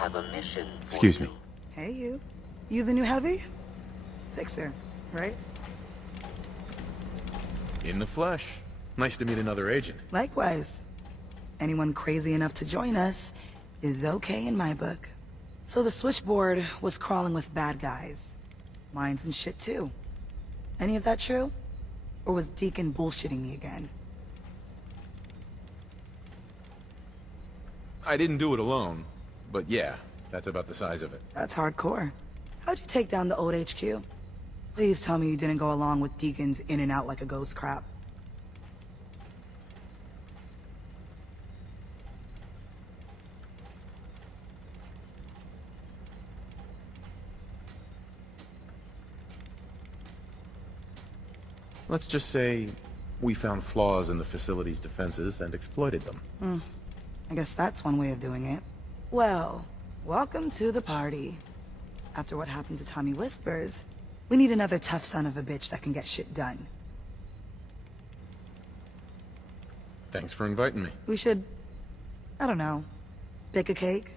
have a mission for Excuse you. me. Hey, you. You the new heavy? Fixer, right? In the flesh. Nice to meet another agent. Likewise. Anyone crazy enough to join us is okay in my book. So the switchboard was crawling with bad guys. Mines and shit too. Any of that true? Or was Deacon bullshitting me again? I didn't do it alone, but yeah, that's about the size of it. That's hardcore. How'd you take down the old HQ? Please tell me you didn't go along with Deacon's in and out like a ghost crap. Let's just say we found flaws in the facility's defenses and exploited them. I guess that's one way of doing it. Well, welcome to the party. After what happened to Tommy Whispers, we need another tough son of a bitch that can get shit done. Thanks for inviting me. We should, I don't know, bake a cake?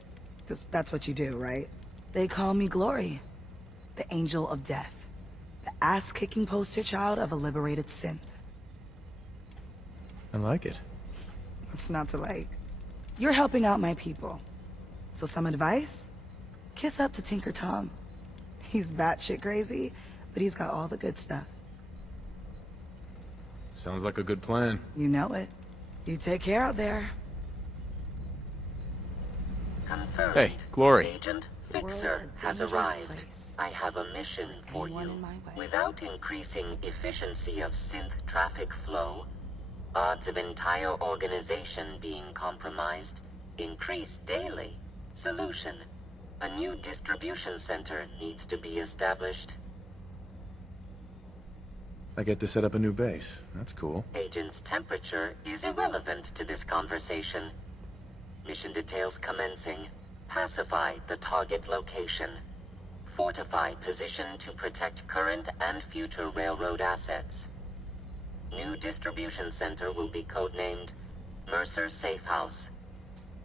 'Cause that's what you do, right? They call me Glory, the Angel of Death. The ass-kicking poster child of a liberated synth. I like it. What's not to like? You're helping out my people. So some advice? Kiss up to Tinker Tom. He's batshit crazy, but he's got all the good stuff. Sounds like a good plan. You know it. You take care out there. Confirmed. Hey, Glory. Agent Fixer world's a has dangerous arrived. place. I have a mission for Anyone you. in my way. Without increasing efficiency of synth traffic flow, odds of entire organization being compromised increase daily. Solution: a new distribution center needs to be established. I get to set up a new base. That's cool. Agent's temperature is irrelevant to this conversation. Mission details commencing. Pacify the target location. Fortify position to protect current and future railroad assets. New distribution center will be codenamed Mercer Safe House.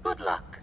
Good luck.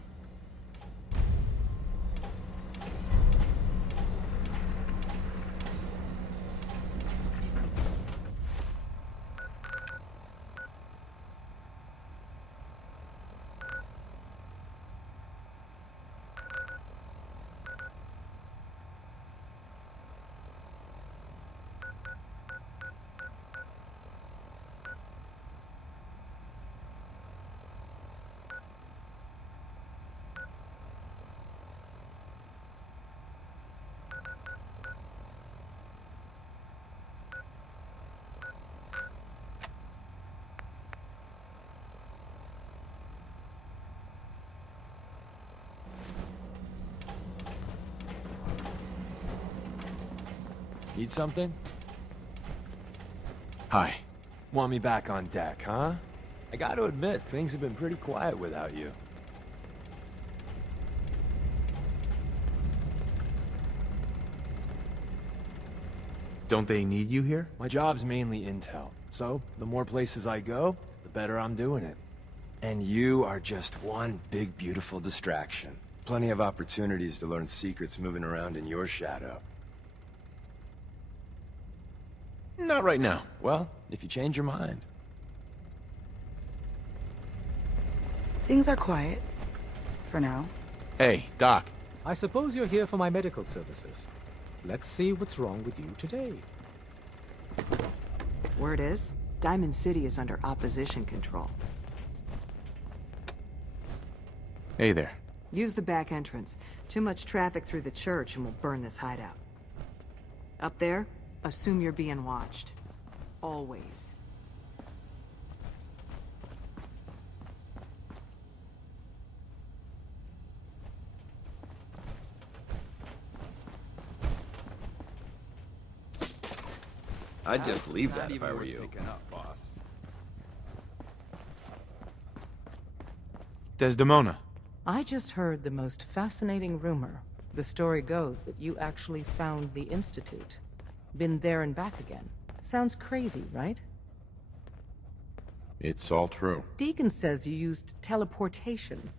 Need something? Hi. Want me back on deck, huh? I gotta admit, things have been pretty quiet without you. Don't they need you here? My job's mainly intel, so the more places I go, the better I'm doing it. And you are just one big, beautiful distraction. Plenty of opportunities to learn secrets moving around in your shadow. Not right now. Well, if you change your mind. Things are quiet. For now. Hey, Doc. I suppose you're here for my medical services. Let's see what's wrong with you today. Word is, Diamond City is under opposition control. Hey there. Use the back entrance. Too much traffic through the church and we'll burn this hideout. Up there, assume you're being watched. Always. I'd just leave that if I were you. Desdemona. I just heard the most fascinating rumor. The story goes that you actually found the Institute. Been there and back again. Sounds crazy, right? It's all true. Deacon says you used teleportation.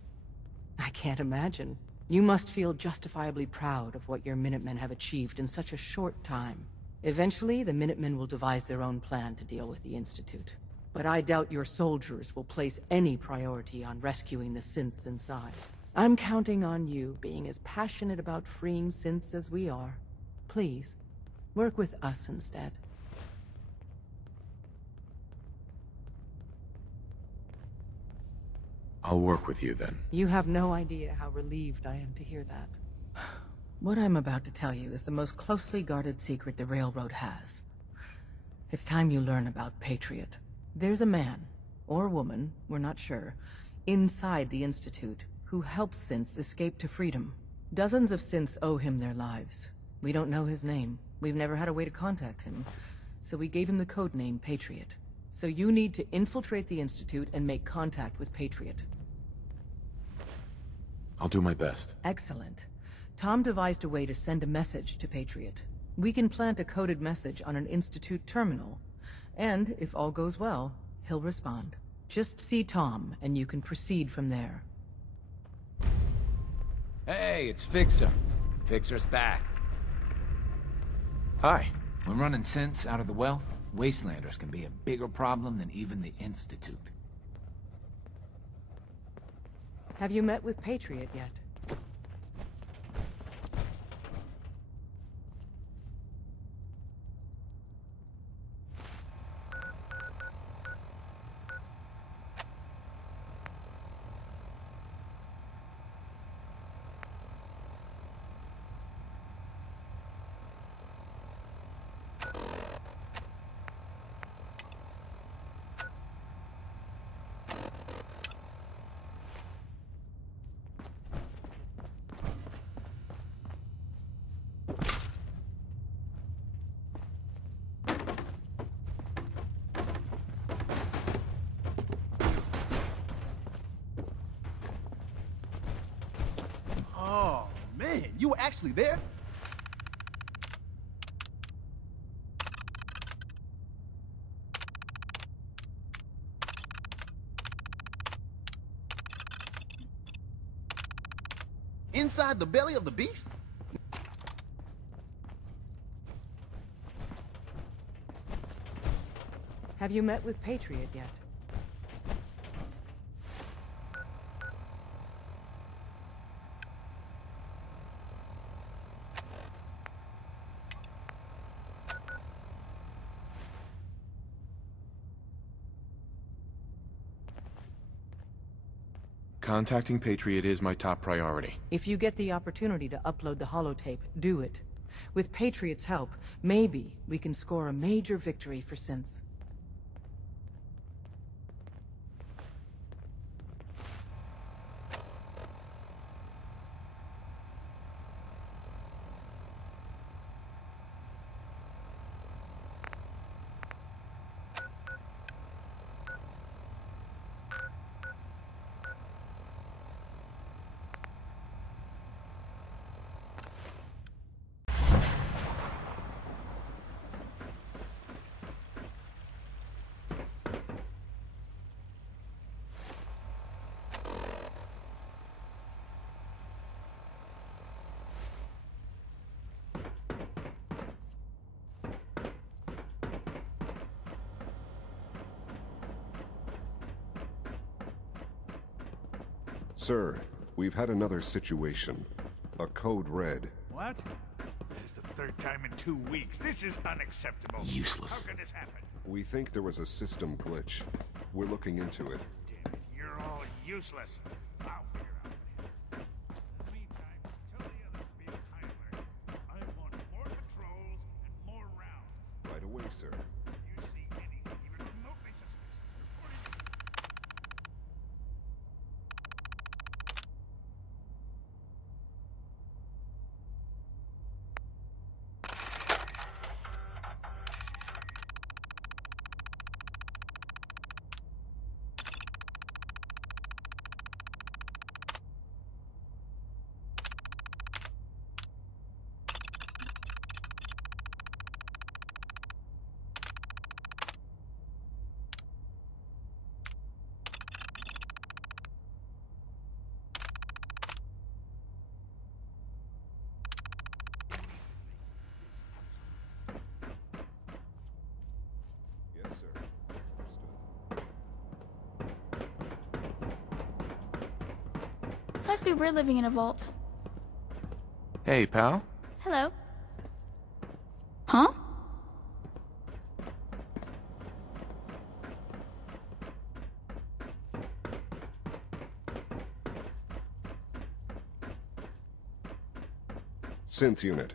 I can't imagine. You must feel justifiably proud of what your Minutemen have achieved in such a short time. Eventually, the Minutemen will devise their own plan to deal with the Institute. But I doubt your soldiers will place any priority on rescuing the synths inside. I'm counting on you being as passionate about freeing synths as we are. Please, work with us instead. I'll work with you then. You have no idea how relieved I am to hear that. What I'm about to tell you is the most closely guarded secret the Railroad has. It's time you learn about Patriot. There's a man, or woman, we're not sure, inside the Institute who helps synths escape to freedom. Dozens of synths owe him their lives. We don't know his name. We've never had a way to contact him, so we gave him the codename Patriot. So you need to infiltrate the Institute and make contact with Patriot. I'll do my best. Excellent. Tom devised a way to send a message to Patriot. We can plant a coded message on an Institute terminal, and if all goes well, he'll respond. Just see Tom, and you can proceed from there. Hey, it's Fixer. Fixer's back. Hi. When running synths out of the wealth, Wastelanders can be a bigger problem than even the Institute. Have you met with Patriot yet? Oh, man, you were actually there? Inside the belly of the beast? Have you met with Patriot yet? Contacting Patriot is my top priority. If you get the opportunity to upload the holotape, do it. With Patriot's help, maybe we can score a major victory for synths. Sir, we've had another situation. A code red. What? This is the third time in 2 weeks. This is unacceptable. Useless. How could this happen? We think there was a system glitch. We're looking into it. Damn it, you're all useless. I'll figure out what happened. In the meantime, tell the others to be on high alert. I want more patrols and more rounds. Right away, sir. If you see anything even remotely suspicious, report it. Must be weird living in a vault. Hey, pal. Hello. Huh? Synth unit,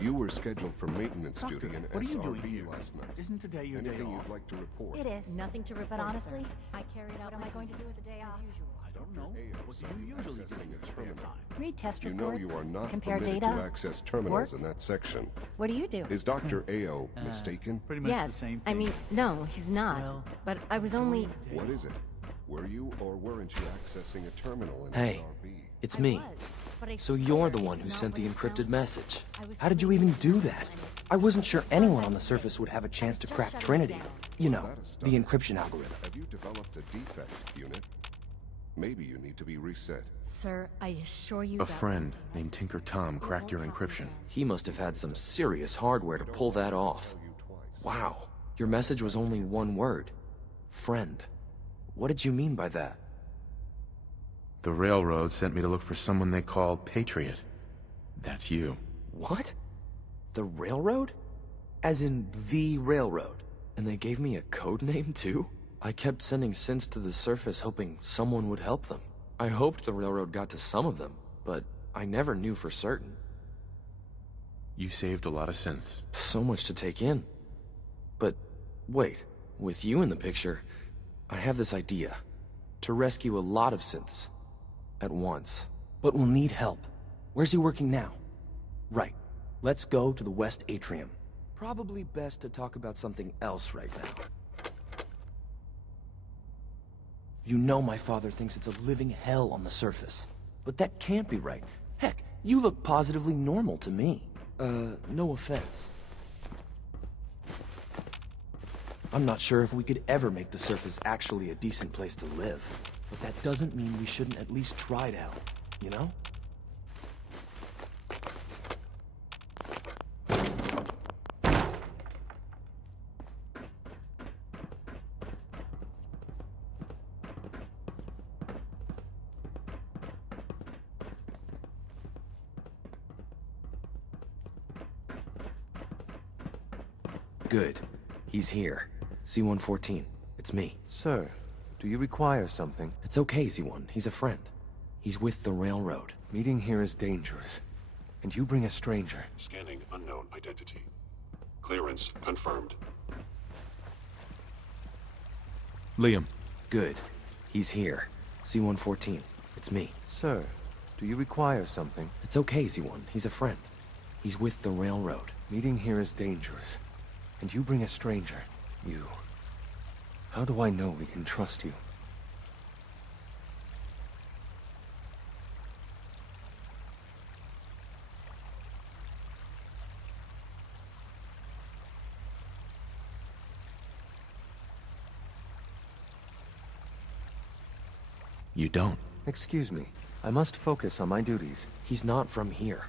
you were scheduled for maintenance Doctor, duty in what are you doing SRB here? last night. Isn't today your day Anything off? you'd like to report? It is. Nothing to report, But honestly, sir. I carried out what am I going to do with the day off? I don't know. What do you usually do in your spare time? Read test You know reports, you are not compare permitted data. to access terminals work. in that section. What do you do? Is Dr. Ao mistaken? Pretty much the Yes. same I thing. mean, no, he's not. Well, but I was only... What is it? Were you or weren't you accessing a terminal in Hey, SRB? it's me. but I So swear you're the it's one who not sent what the it encrypted sounds message. like. I was How did you even do that? I wasn't sure anyone on the surface would have a chance to crack Trinity. You know, the encryption algorithm. Have you developed a defect, unit? Maybe you need to be reset. Sir, I assure you A that friend named Tinker Tom cracked your encryption. He must have had some serious hardware to pull that off. Wow, your message was only one word. Friend. What did you mean by that? The railroad sent me to look for someone they called Patriot. That's you. What? The railroad? As in the railroad? And they gave me a code name too? I kept sending synths to the surface hoping someone would help them. I hoped the railroad got to some of them, but I never knew for certain. You saved a lot of synths. So much to take in. But wait, with you in the picture, I have this idea. To rescue a lot of synths. At once. But we'll need help. Where's he working now? Right. Let's go to the West Atrium. Probably best to talk about something else right now. You know my father thinks it's a living hell on the surface. But that can't be right. Heck, you look positively normal to me. No offense. I'm not sure if we could ever make the surface actually a decent place to live. But that doesn't mean we shouldn't at least try to help, you know? Good. He's here. C-114. It's me. Sir, do you require something? It's okay, Z1. He's a friend. He's with the railroad. Meeting here is dangerous. And you bring a stranger. Scanning unknown identity. Clearance confirmed. Liam. Good. He's here. C-114. It's me. Sir, do you require something? It's okay, Z1. He's a friend. He's with the railroad. Meeting here is dangerous. And you bring a stranger. You. How do I know we can trust you? You don't. Excuse me. I must focus on my duties. He's not from here.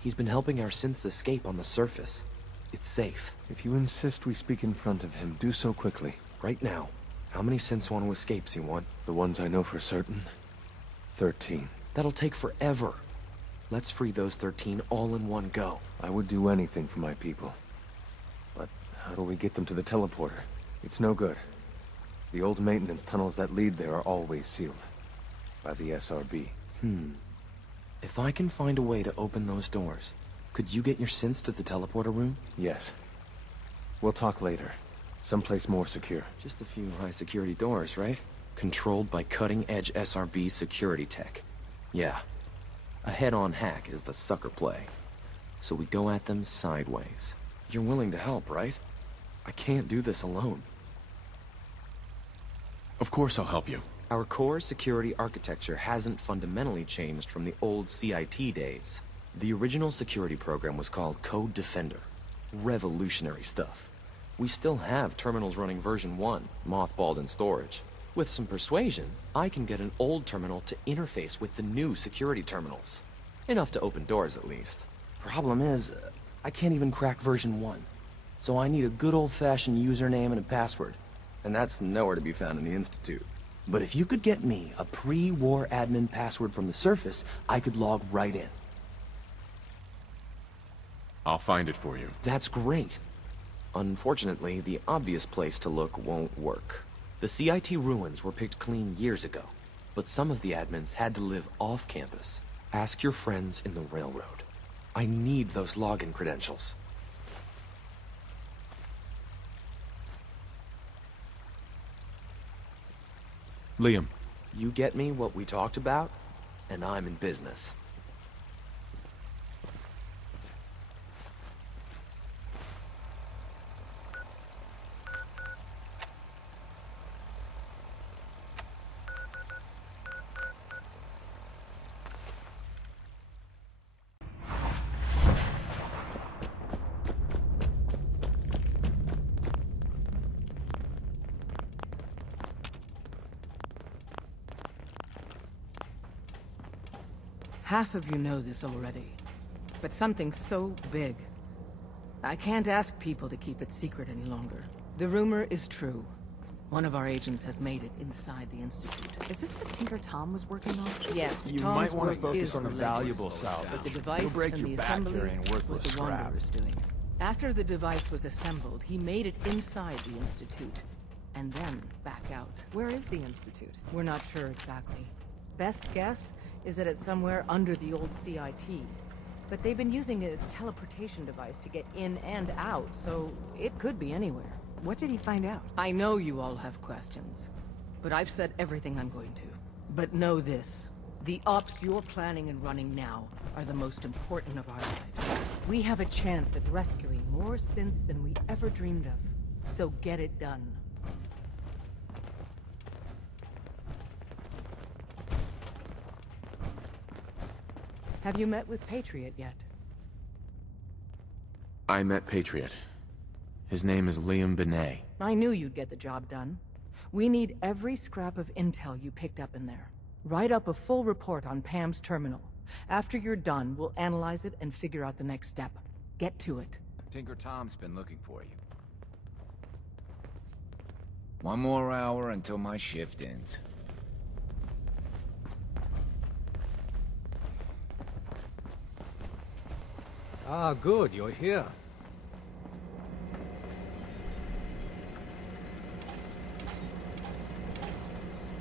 He's been helping our synths escape on the surface. It's safe. If you insist we speak in front of him, do so quickly. Right now. How many synths want to escape, C1? The ones I know for certain. 13. That'll take forever. Let's free those 13 all in one go. I would do anything for my people. But how do we get them to the teleporter? It's no good. The old maintenance tunnels that lead there are always sealed. By the SRB. If I can find a way to open those doors, could you get your synths to the teleporter room? Yes. We'll talk later. Someplace more secure. Just a few high-security doors, right? Controlled by cutting-edge SRB security tech. Yeah. A head-on hack is the sucker play. So we go at them sideways. You're willing to help, right? I can't do this alone. Of course I'll help you. Our core security architecture hasn't fundamentally changed from the old CIT days. The original security program was called Code Defender. Revolutionary stuff. We still have terminals running version 1, mothballed in storage. With some persuasion, I can get an old terminal to interface with the new security terminals. Enough to open doors, at least. Problem is, I can't even crack version 1. So I need a good old-fashioned username and a password. And that's nowhere to be found in the Institute. But if you could get me a pre-war admin password from the surface, I could log right in. I'll find it for you. That's great. Unfortunately, the obvious place to look won't work. The CIT ruins were picked clean years ago, but some of the admins had to live off campus. Ask your friends in the railroad. I need those login credentials. Liam. You get me what we talked about, and I'm in business. Half of you know this already, but something so big. I can't ask people to keep it secret any longer. The rumor is true. One of our agents has made it inside the Institute. Is this what Tinker Tom was working on? Yes, You Tom's might want to work focus is on the relentless, valuable salvage. but the You'll device break and your the back assembly carrying worthless was the scrap. Wanderer's doing. After the device was assembled, he made it inside the Institute, and then back out. Where is the Institute? We're not sure exactly. Best guess is that it's somewhere under the old CIT. But they've been using a teleportation device to get in and out, so it could be anywhere. What did he find out? I know you all have questions, but I've said everything I'm going to. But know this, the ops you're planning and running now are the most important of our lives. We have a chance at rescuing more synths than we ever dreamed of, so get it done. Have you met with Patriot yet? I met Patriot. His name is Liam Benet. I knew you'd get the job done. We need every scrap of intel you picked up in there. Write up a full report on Pam's terminal. After you're done, we'll analyze it and figure out the next step. Get to it. Tinker Tom's been looking for you. One more hour until my shift ends. Ah, good, you're here.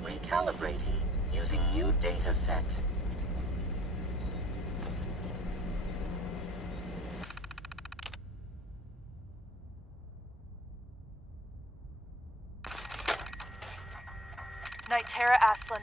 Recalibrating using new data set. Nitera Aslan.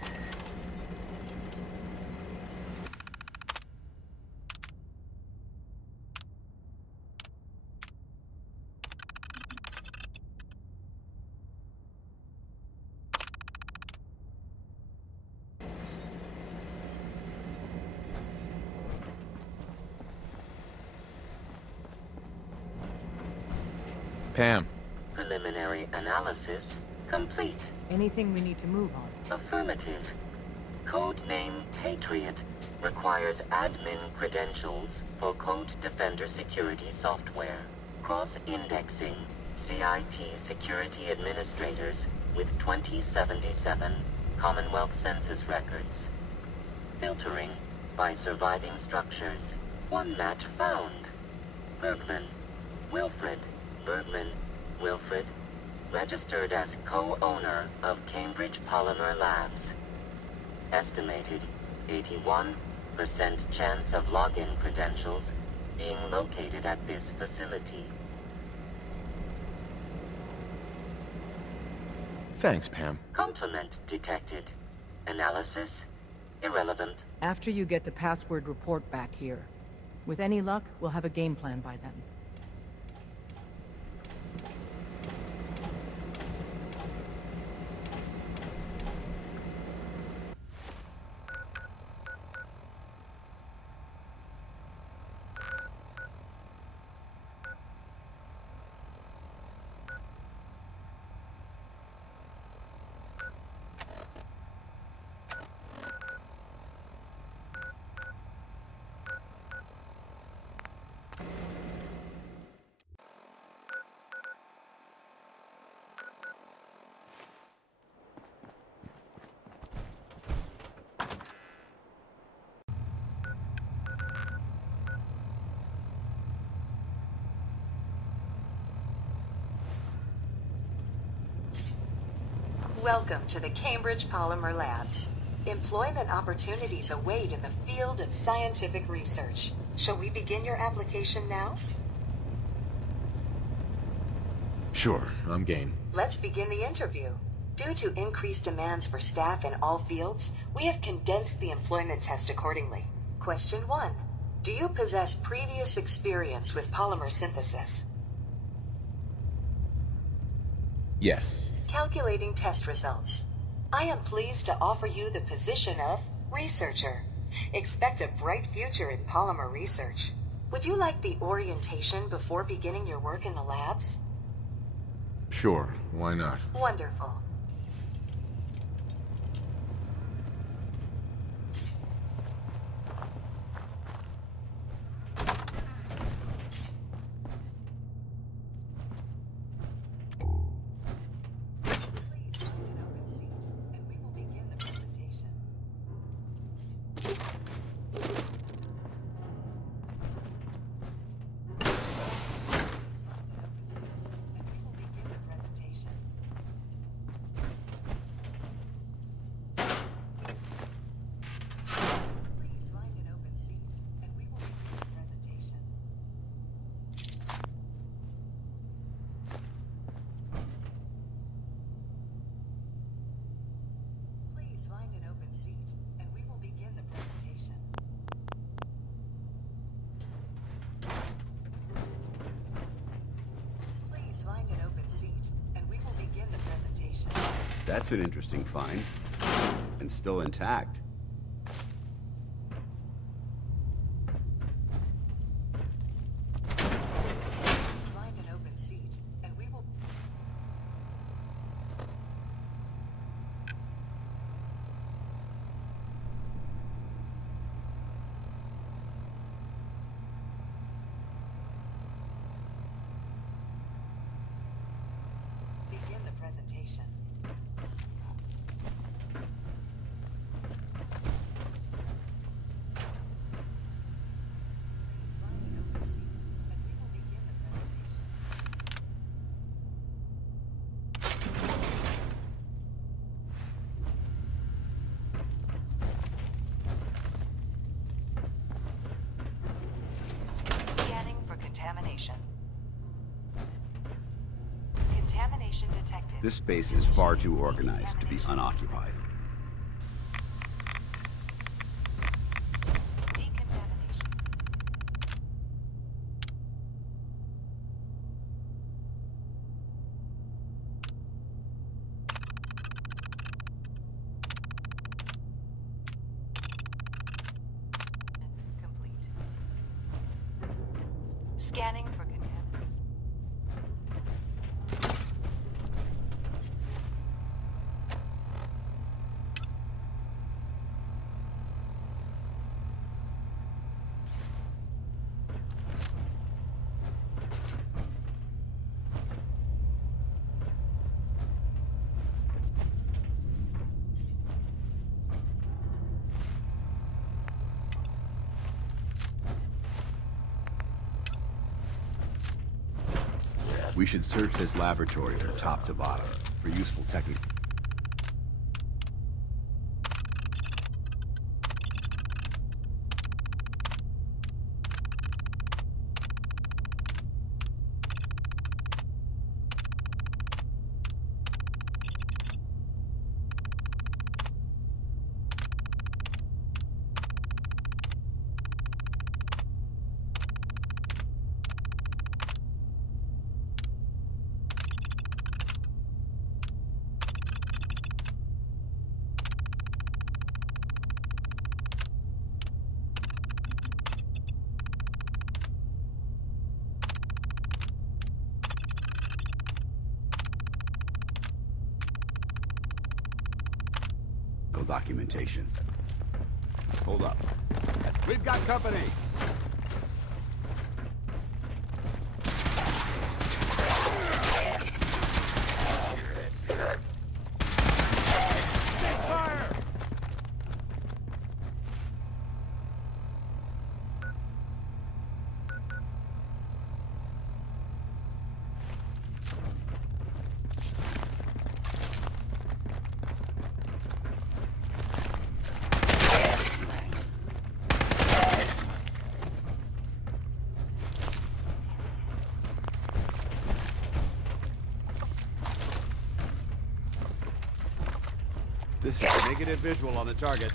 Pam. Preliminary analysis complete. Anything we need to move on? Affirmative. Codename Patriot requires admin credentials for Code Defender security software. Cross-indexing CIT security administrators with 2077 Commonwealth Census records. Filtering by surviving structures. One match found. Bergman. Wilfred. Bergman. Wilfred. Registered as co-owner of Cambridge Polymer Labs. Estimated 81% chance of login credentials being located at this facility. Thanks, Pam. Complement detected. Analysis irrelevant. After you get the password report back here. With any luck, we'll have a game plan by then. Welcome to the Cambridge Polymer Labs. Employment opportunities await in the field of scientific research. Shall we begin your application now? Sure, I'm game. Let's begin the interview. Due to increased demands for staff in all fields, we have condensed the employment test accordingly. Question 1. Do you possess previous experience with polymer synthesis? Yes. Calculating test results. I am pleased to offer you the position of researcher. Expect a bright future in polymer research. Would you like the orientation before beginning your work in the labs? Sure, why not? Wonderful. That's an interesting find. And still intact. Begin the presentation. Scanning for contamination. Contamination detected. This space is far too organized to be unoccupied. Scanning for contamination. We should search this laboratory from top to bottom for useful technique. Documentation. Hold up. We've got company! Fire! This is a negative visual on the target.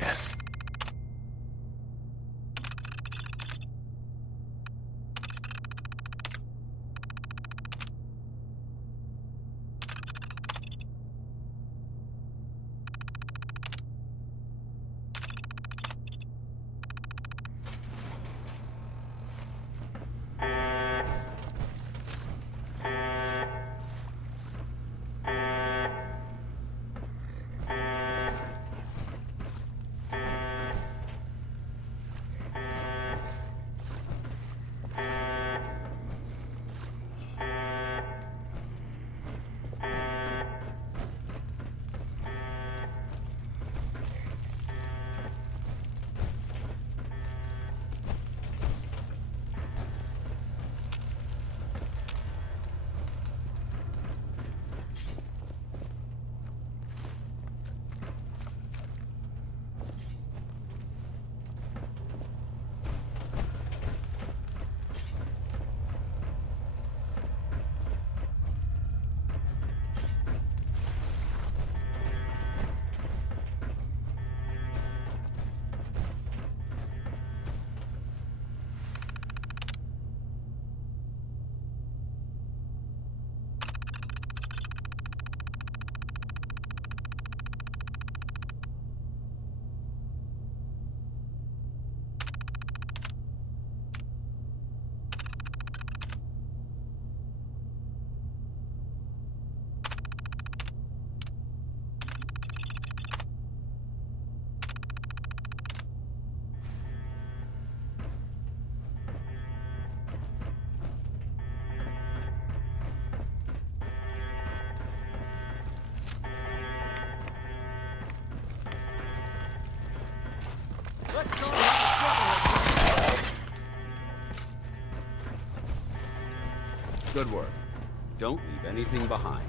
Yes. Good work. Don't leave anything behind.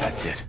That's it.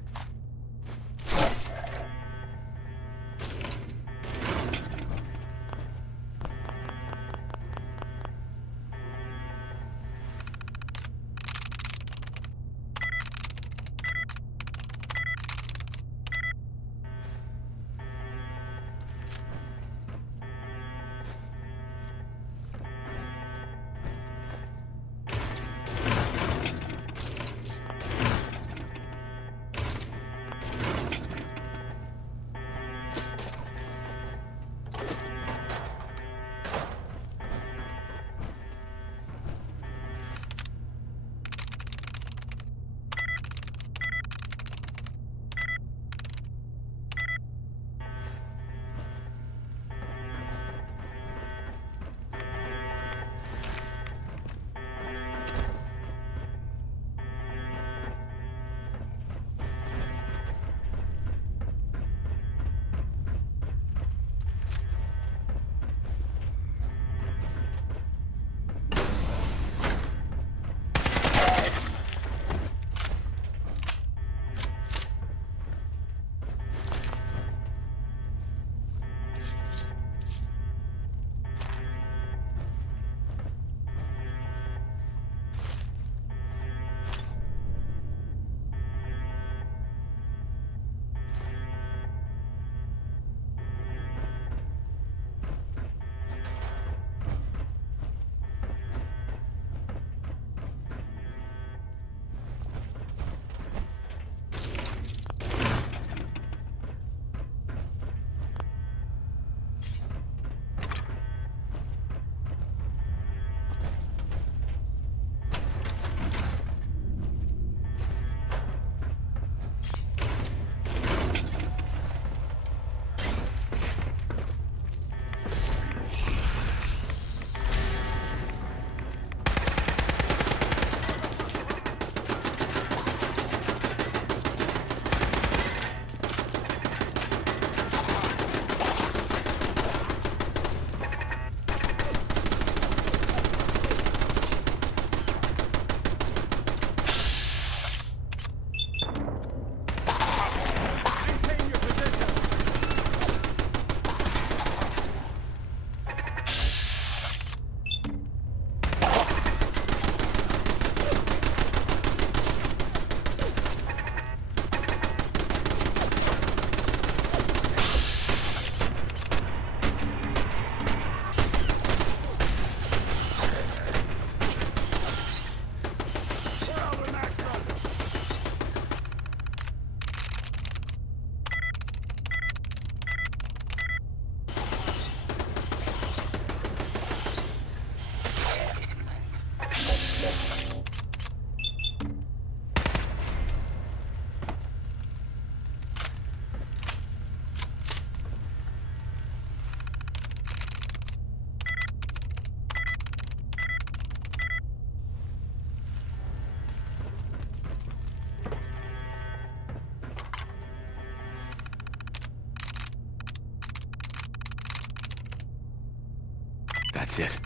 That's it.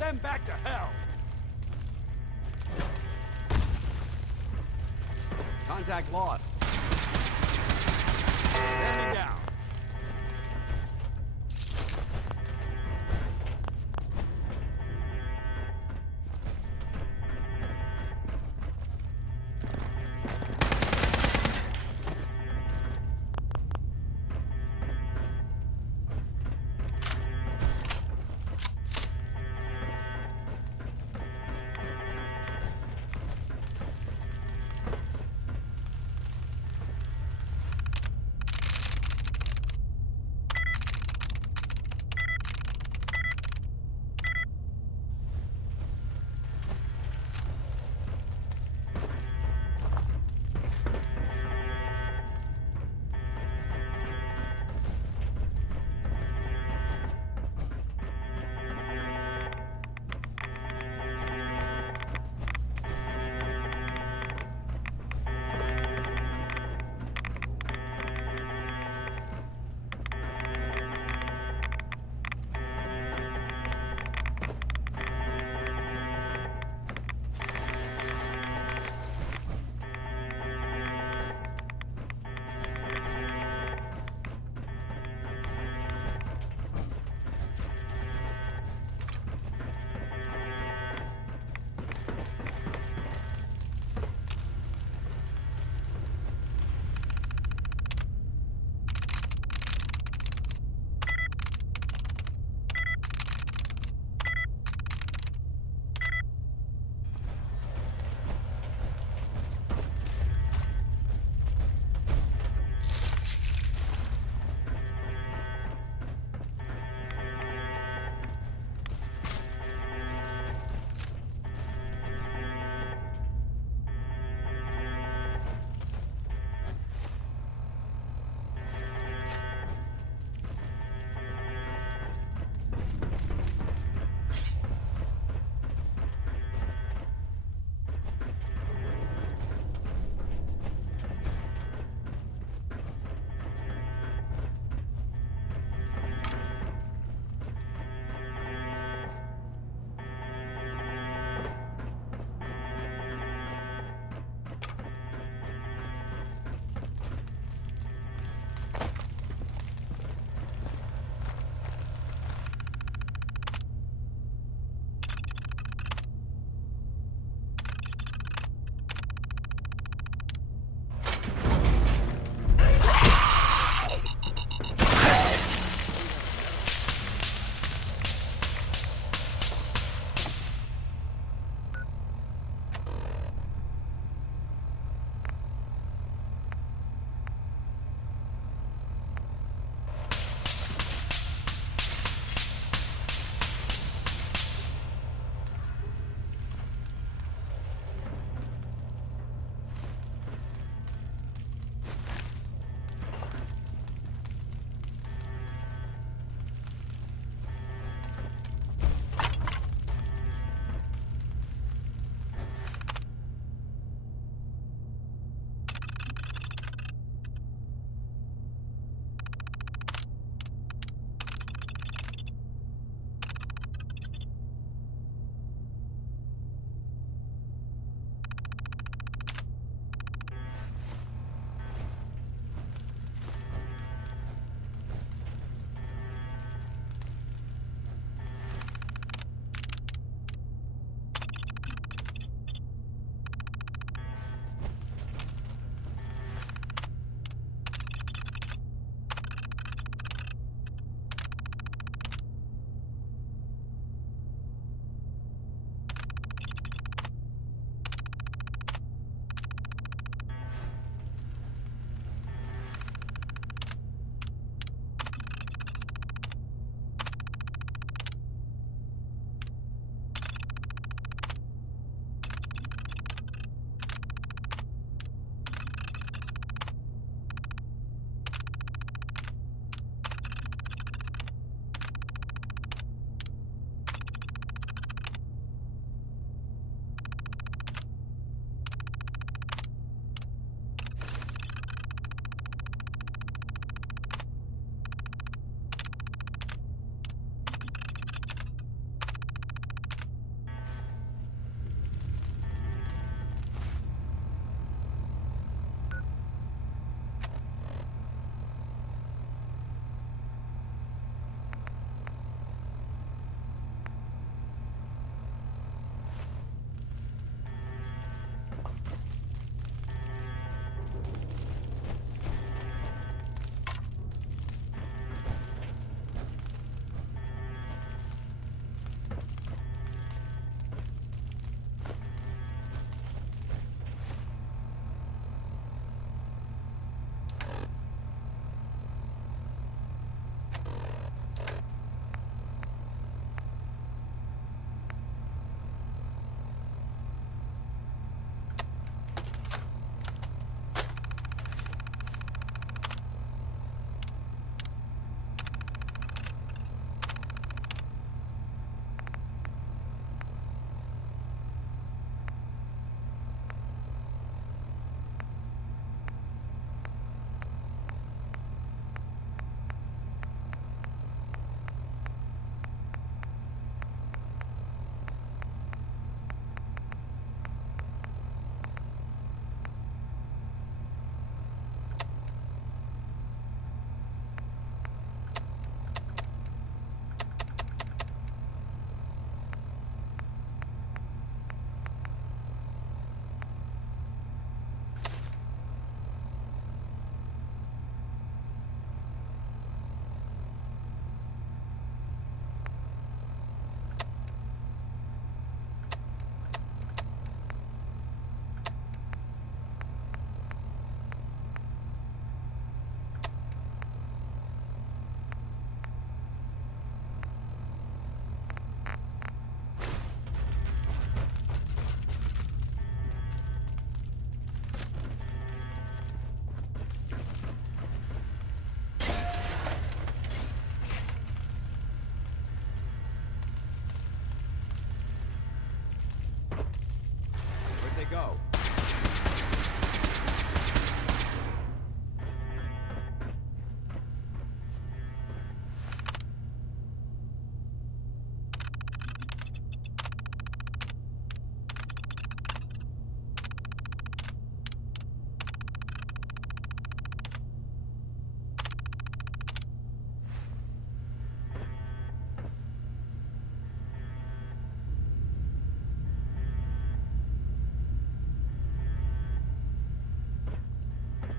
them back to hell! Contact lost. Standing down. go.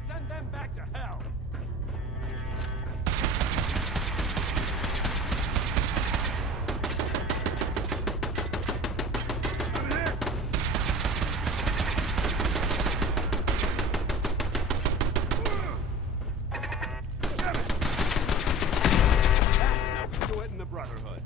Send them back to hell! That's how we do it in the Brotherhood.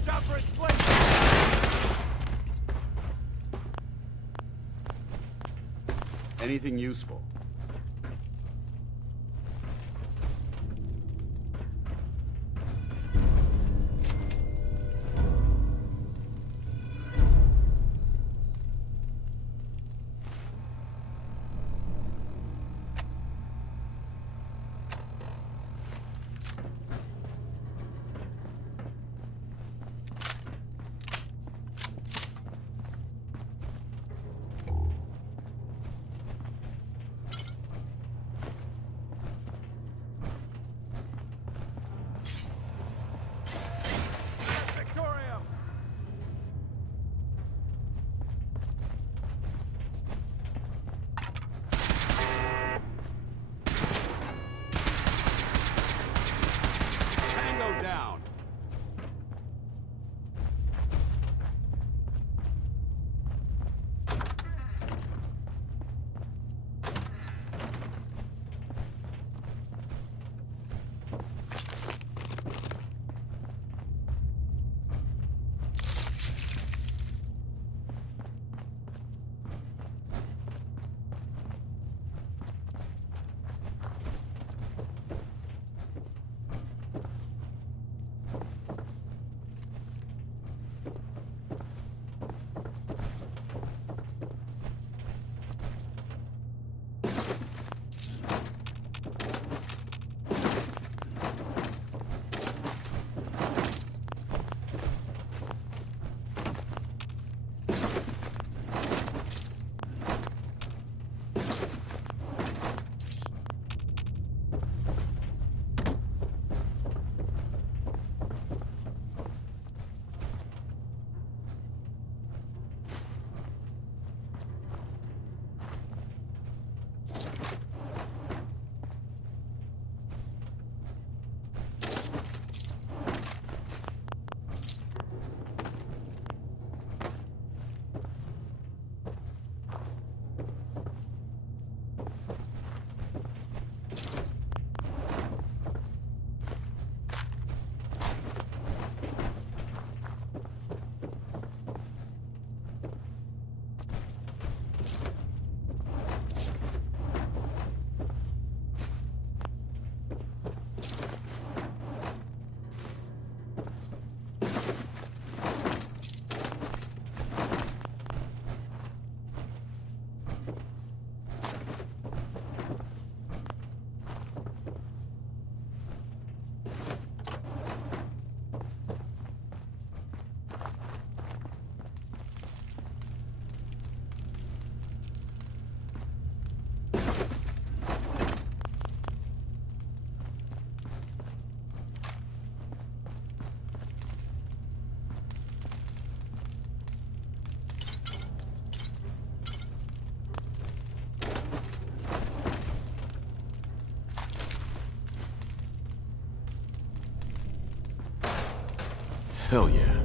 Watch out for explosions! Anything useful? Victorium! Tango down! Hell yeah.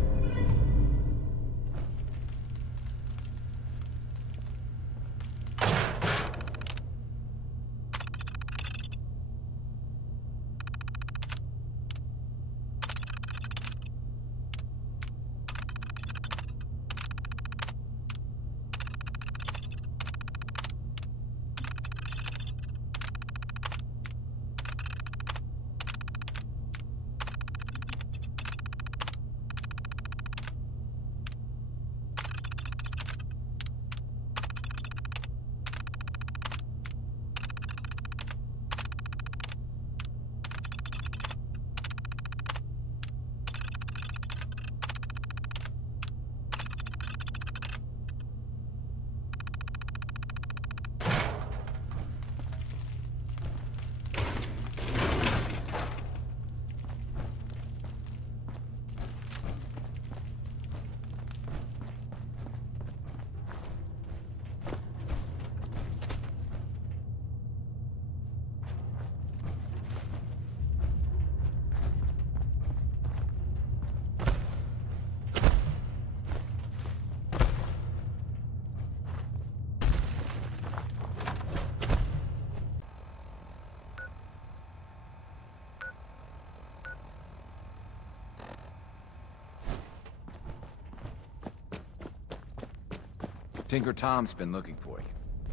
Tinker Tom's been looking for you.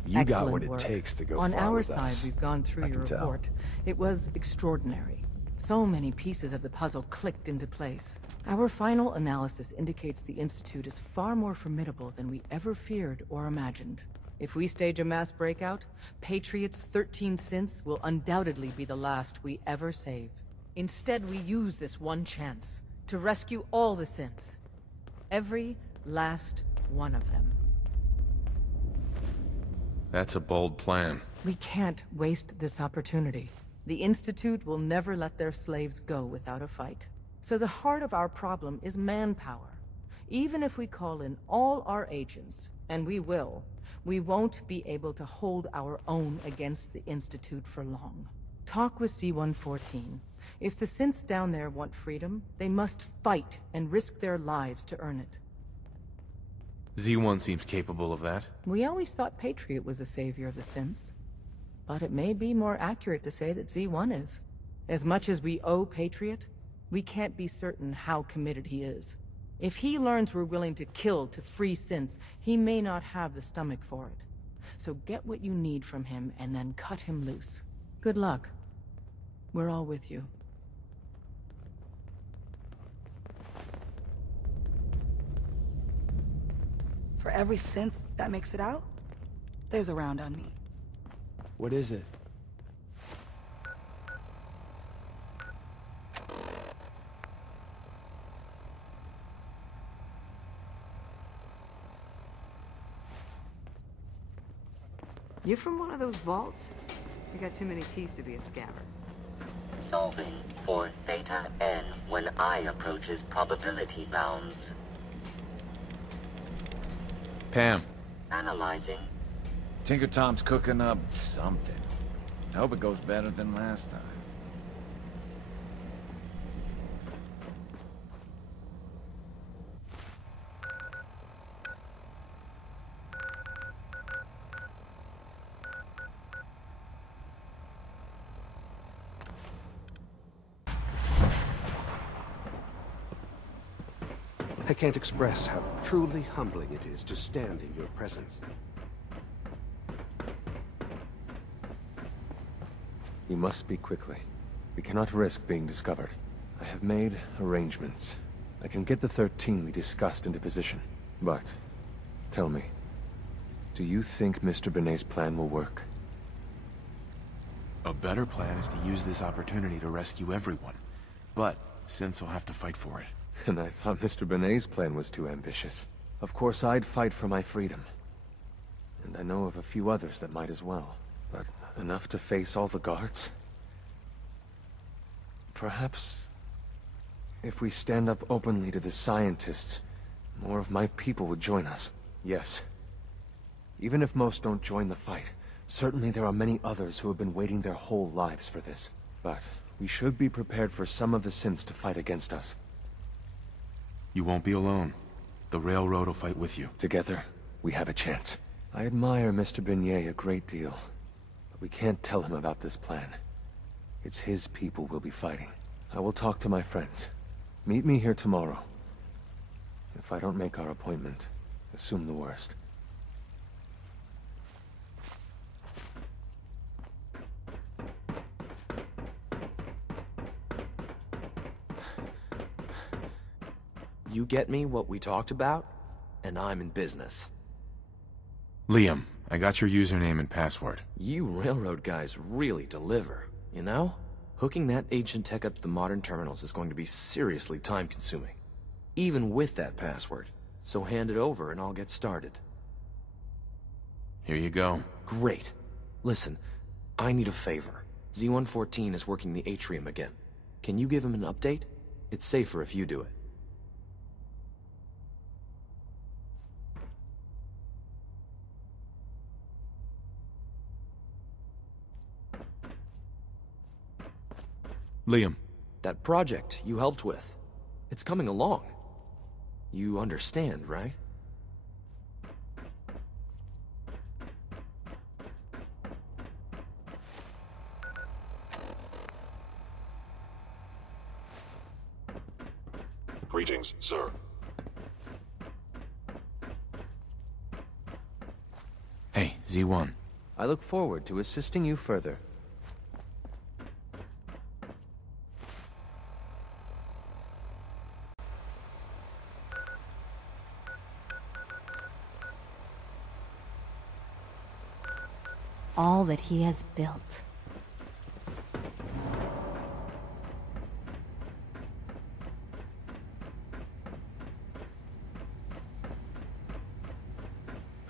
You got what Excellent it work. takes to go On far our with side, us. we've gone through I your can tell. report. It was extraordinary. So many pieces of the puzzle clicked into place. Our final analysis indicates the Institute is far more formidable than we ever feared or imagined. If we stage a mass breakout, Patriot's 13 synths will undoubtedly be the last we ever save. Instead, we use this one chance to rescue all the synths. Every last one of them. That's a bold plan. We can't waste this opportunity. The Institute will never let their slaves go without a fight. So the heart of our problem is manpower. Even if we call in all our agents, and we will, we won't be able to hold our own against the Institute for long. Talk with C-114. If the synths down there want freedom, they must fight and risk their lives to earn it. Z1 seems capable of that. We always thought Patriot was the savior of the synths. But it may be more accurate to say that Z1 is. As much as we owe Patriot, we can't be certain how committed he is. If he learns we're willing to kill to free synths, he may not have the stomach for it. So get what you need from him and then cut him loose. Good luck. We're all with you. For every synth that makes it out, there's a round on me. What is it? You from one of those vaults? You got too many teeth to be a scabber. Solving for theta n when I approaches probability bounds. Pam. Analyzing. Tinker Tom's cooking up something. I hope it goes better than last time. I can't express how truly humbling it is to stand in your presence. We must speak quickly. We cannot risk being discovered. I have made arrangements. I can get the 13 we discussed into position. But, tell me, do you think Mr. Benet's plan will work? A better plan is to use this opportunity to rescue everyone. But, synths will have to fight for it. And I thought Mr. Benet's plan was too ambitious. Of course, I'd fight for my freedom. And I know of a few others that might as well. But enough to face all the guards? Perhaps, if we stand up openly to the scientists, more of my people would join us. Yes. Even if most don't join the fight, certainly there are many others who have been waiting their whole lives for this. But we should be prepared for some of the synths to fight against us. You won't be alone. The Railroad will fight with you. Together, we have a chance. I admire Mr. Benet a great deal, but we can't tell him about this plan. It's his people we'll be fighting. I will talk to my friends. Meet me here tomorrow. If I don't make our appointment, assume the worst. You get me what we talked about, and I'm in business. Liam, I got your username and password. You railroad guys really deliver, you know? Hooking that ancient tech up to the modern terminals is going to be seriously time-consuming. Even with that password. So hand it over and I'll get started. Here you go. Great. Listen, I need a favor. Z-114 is working the atrium again. Can you give him an update? It's safer if you do it. Liam. That project you helped with, it's coming along. You understand, right? Greetings, sir. Z1. I look forward to assisting you further. All that he has built.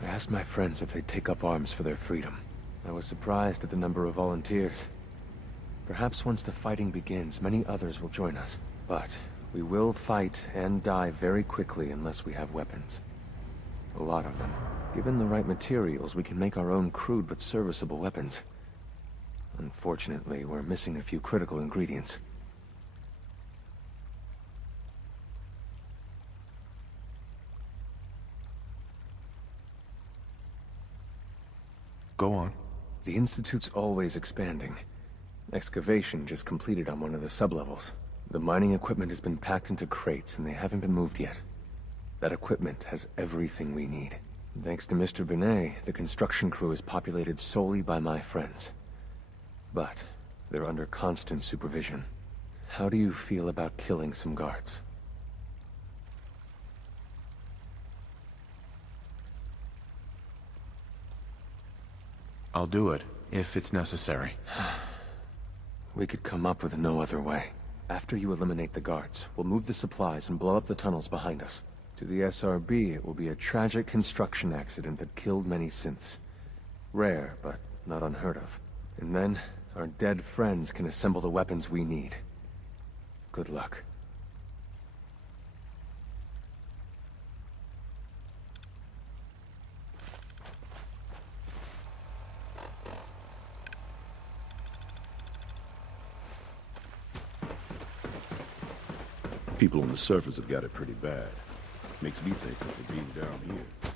I asked my friends if they'd take up arms for their freedom. I was surprised at the number of volunteers. Perhaps once the fighting begins, many others will join us. But we will fight and die very quickly unless we have weapons. A lot of them. Given the right materials, we can make our own crude but serviceable weapons. Unfortunately, we're missing a few critical ingredients. Go on. The Institute's always expanding. Excavation just completed on one of the sublevels. The mining equipment has been packed into crates and they haven't been moved yet. That equipment has everything we need. Thanks to Mr. Binet, the construction crew is populated solely by my friends. But they're under constant supervision. How do you feel about killing some guards? I'll do it, if it's necessary. We could come up with no other way. After you eliminate the guards, we'll move the supplies and blow up the tunnels behind us. To the SRB, it will be a tragic construction accident that killed many synths. Rare, but not unheard of. And then, our dead friends can assemble the weapons we need. Good luck. People on the surface have got it pretty bad. Makes me thankful for being down here.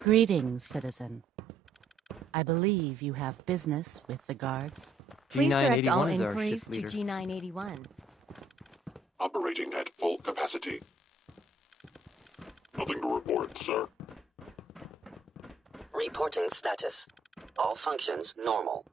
Greetings, citizen. I believe you have business with the guards. Please direct all inquiries to G981. Operating at full capacity. Nothing to report, sir. Reporting status. All functions normal.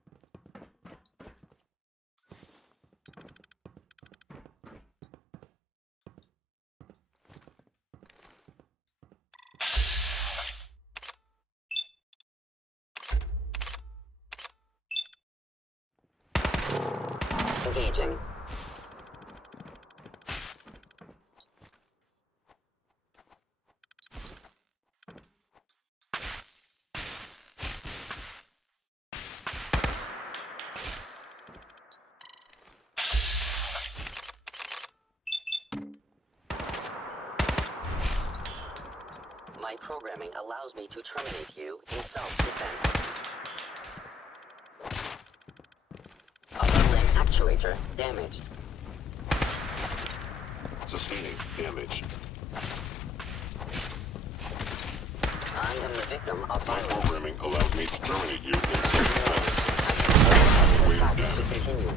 Engaging. My programming allows me to terminate you in self-defense. Upper limb actuator damaged. Sustaining damage. I am the victim of My violence. programming allows me to terminate you in self-defense. Attack to continue.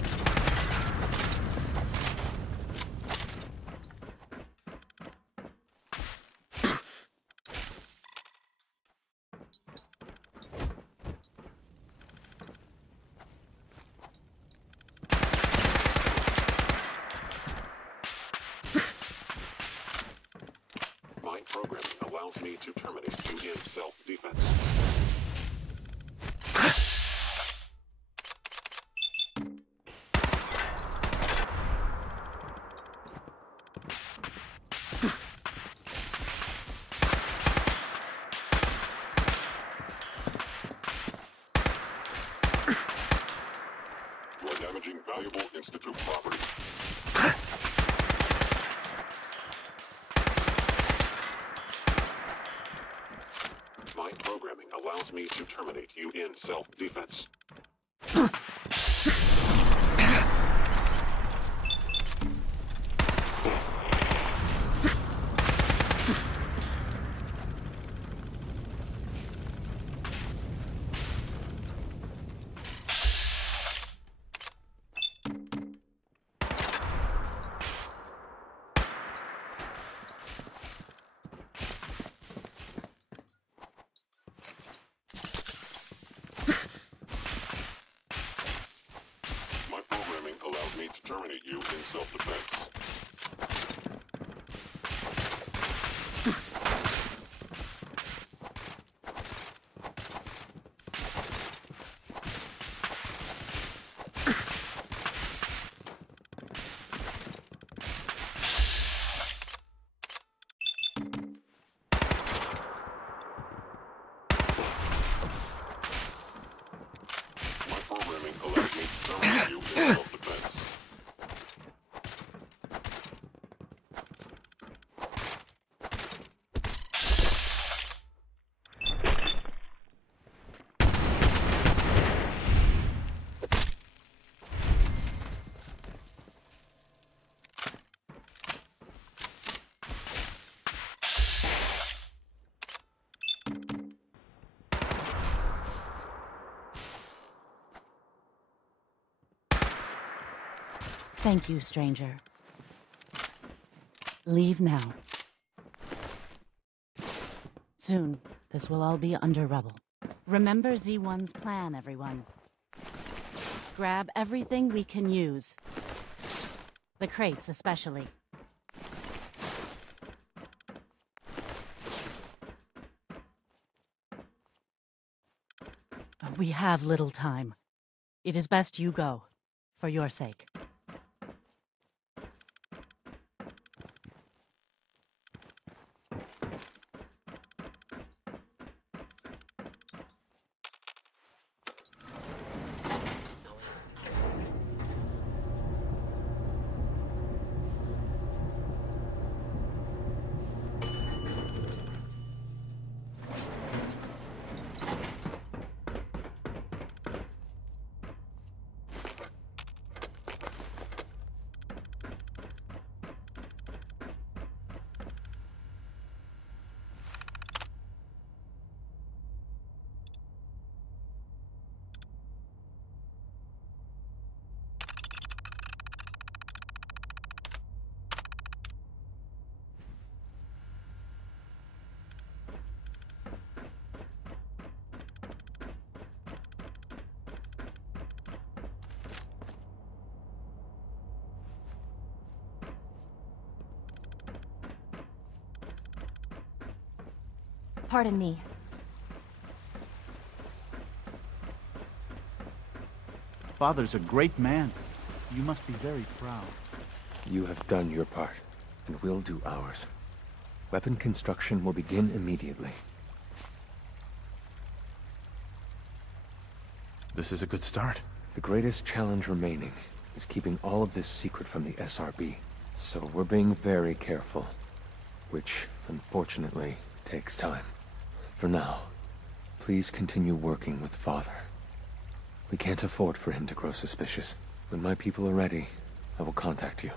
Damaging valuable Institute property. My programming allows me to terminate you in self-defense. Terminate you in self-defense. My programming allows me to terminate you in self-defense. Thank you, stranger. Leave now. Soon, this will all be under rubble. Remember Z1's plan, everyone. Grab everything we can use. The crates, especially. We have little time. It is best you go, for your sake. Pardon me. Father's a great man. You must be very proud. You have done your part, and we'll do ours. Weapon construction will begin immediately. This is a good start. The greatest challenge remaining is keeping all of this secret from the SRB. So we're being very careful, which, unfortunately, takes time. For now, please continue working with Father. We can't afford for him to grow suspicious. When my people are ready, I will contact you.